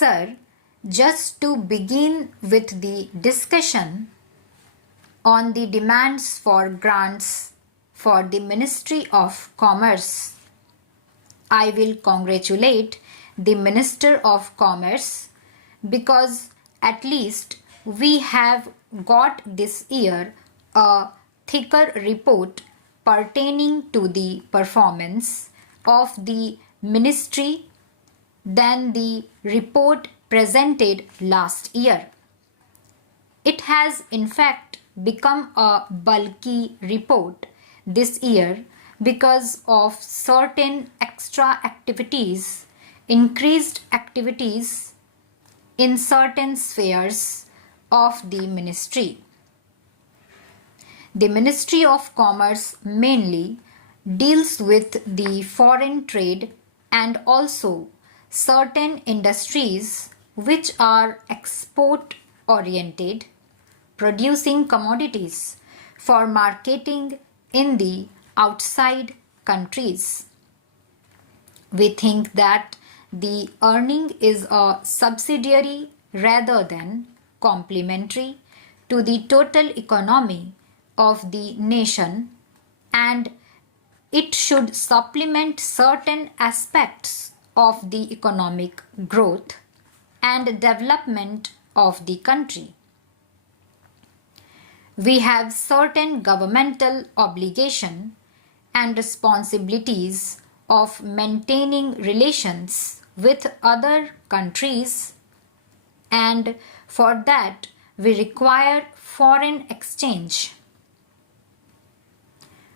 Sir, just to begin with the discussion on the demands for grants for the Ministry of Commerce, I will congratulate the Minister of Commerce because at least we have got this year a thicker report pertaining to the performance of the ministry than the report presented last year. It has in fact become a bulky report this year because of certain extra activities, increased activities in certain spheres of the ministry. The Ministry of Commerce mainly deals with the foreign trade and also certain industries which are export oriented, producing commodities for marketing in the outside countries. We think that the earning is a subsidiary rather than complementary to the total economy of the nation, and it should supplement certain aspects of the economic growth and development of the country. We have certain governmental obligation and responsibilities of maintaining relations with other countries, and for that we require foreign exchange.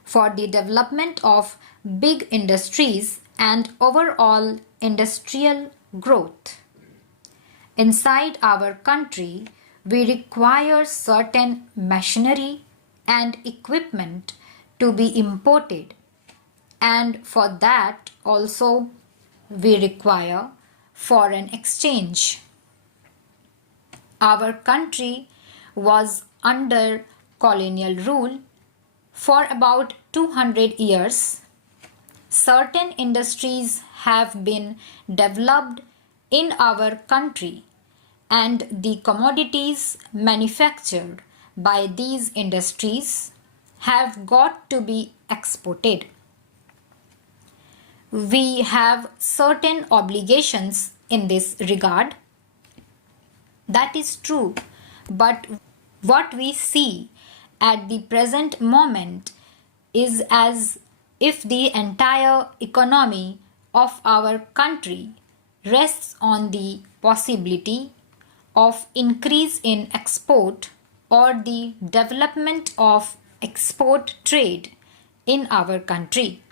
For the development of big industries and overall industrial growth inside our country, we require certain machinery and equipment to be imported, and for that also we require foreign exchange. Our country was under colonial rule for about 200 years. Certain industries have been developed in our country, and the commodities manufactured by these industries have got to be exported. We have certain obligations in this regard. That is true, but what we see at the present moment is as if the entire economy of our country rests on the possibility of increase in export or the development of export trade in our country.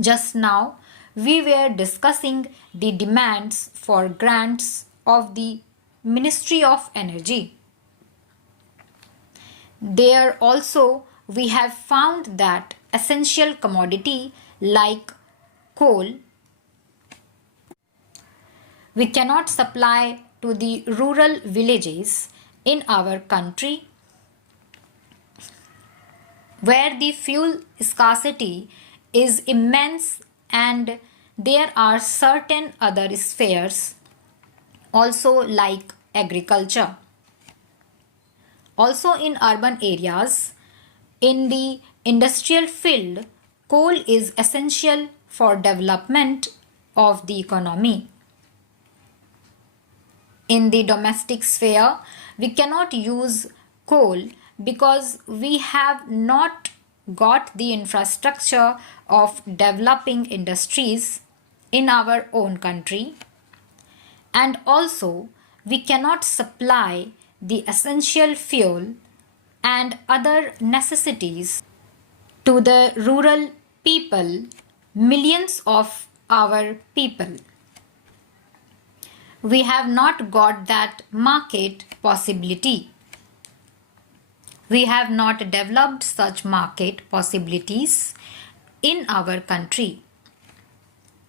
Just now, we were discussing the demands for grants of the Ministry of Energy. There also we have found that essential commodity like coal we cannot supply to the rural villages in our country where the fuel scarcity is immense, and there are certain other spheres also like agriculture. Also in urban areas, in the industrial field, coal is essential for development of the economy. In the domestic sphere, we cannot use coal because we have not got the infrastructure of developing industries in our own country, and also we cannot supply the essential fuel and other necessities to the rural people, millions of our people. We have not got that market possibility. We have not developed such market possibilities in our country.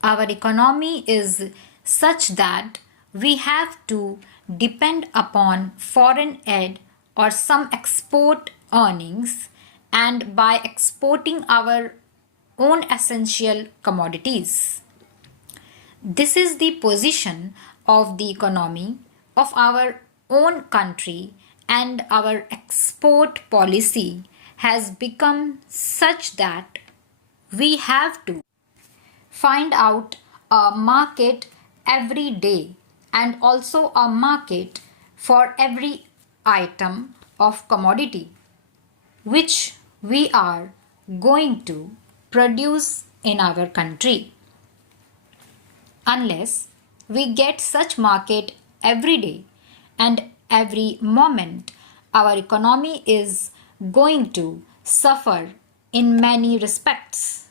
Our economy is such that we have to depend upon foreign aid or some export earnings, and by exporting our own essential commodities. This is the position of the economy of our own country and our export policy has become such that we have to find out a market every day and also a market for every item of commodity which we are going to produce in our country. Unless we get such market every day and every moment, our economy is going to suffer in many respects.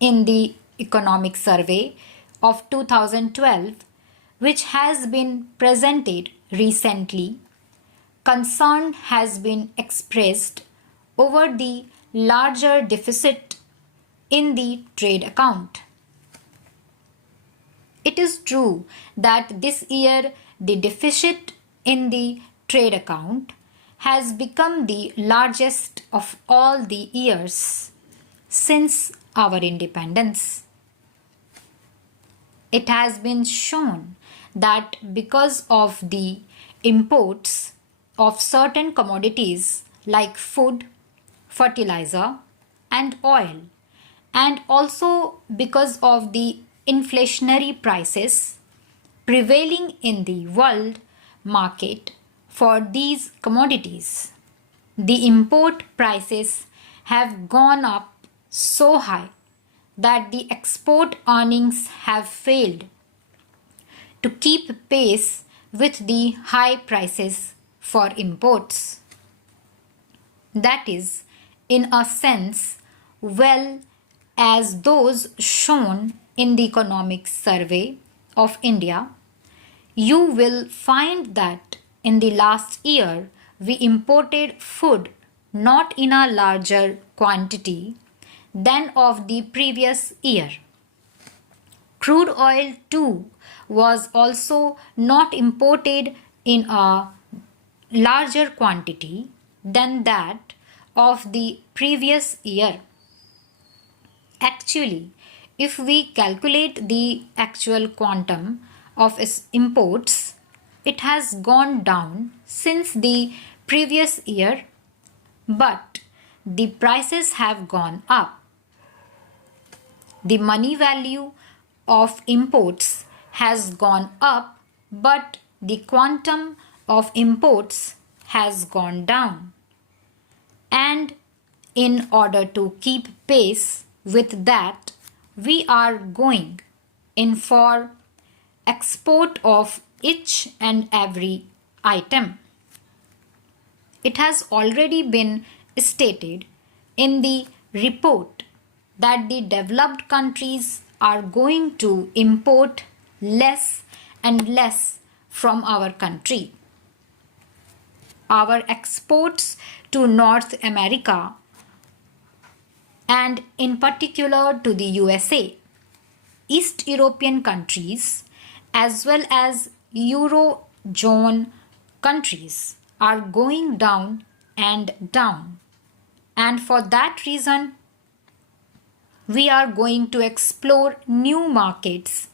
In the economic survey of 2012, which has been presented recently, concern has been expressed over the larger deficit in the trade account. It is true that this year the deficit in the trade account has become the largest of all the years since our independence. It has been shown that because of the imports of certain commodities like food, fertilizer, and oil, and also because of the inflationary prices prevailing in the world market for these commodities, the import prices have gone up so high that the export earnings have failed to keep pace with the high prices for imports. That is, in a sense, well as those shown in the economic survey of India, you will find that in the last year we imported food not in a larger quantity than of the previous year. Crude oil too was also not imported in a larger quantity than that of the previous year. Actually, if we calculate the actual quantum of its imports, it has gone down since the previous year, but the prices have gone up. The money value of imports has gone up, but the quantum of imports has gone down. And in order to keep pace with that, we are going in for export of each and every item. It has already been stated in the report that the developed countries are going to import less and less from our country. Our exports to North America and in particular to the USA, East European countries as well as Eurozone countries are going down and down. And for that reason, we are going to explore new markets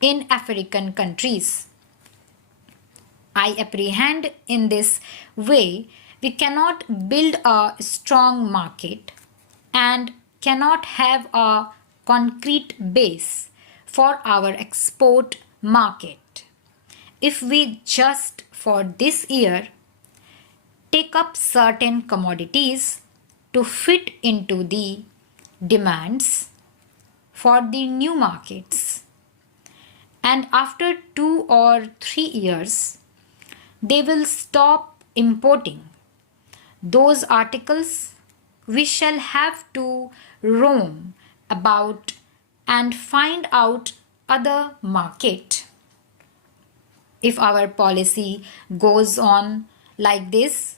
in African countries. I apprehend in this way we cannot build a strong market and cannot have a concrete base for our export market if we just for this year take up certain commodities to fit into the demands for the new markets, and after 2 or 3 years they will stop importing those articles. We shall have to roam about and find out other market. If our policy goes on like this,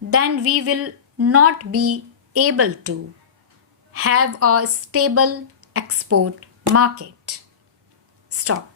then we will not be able to have a stable export market. Stop.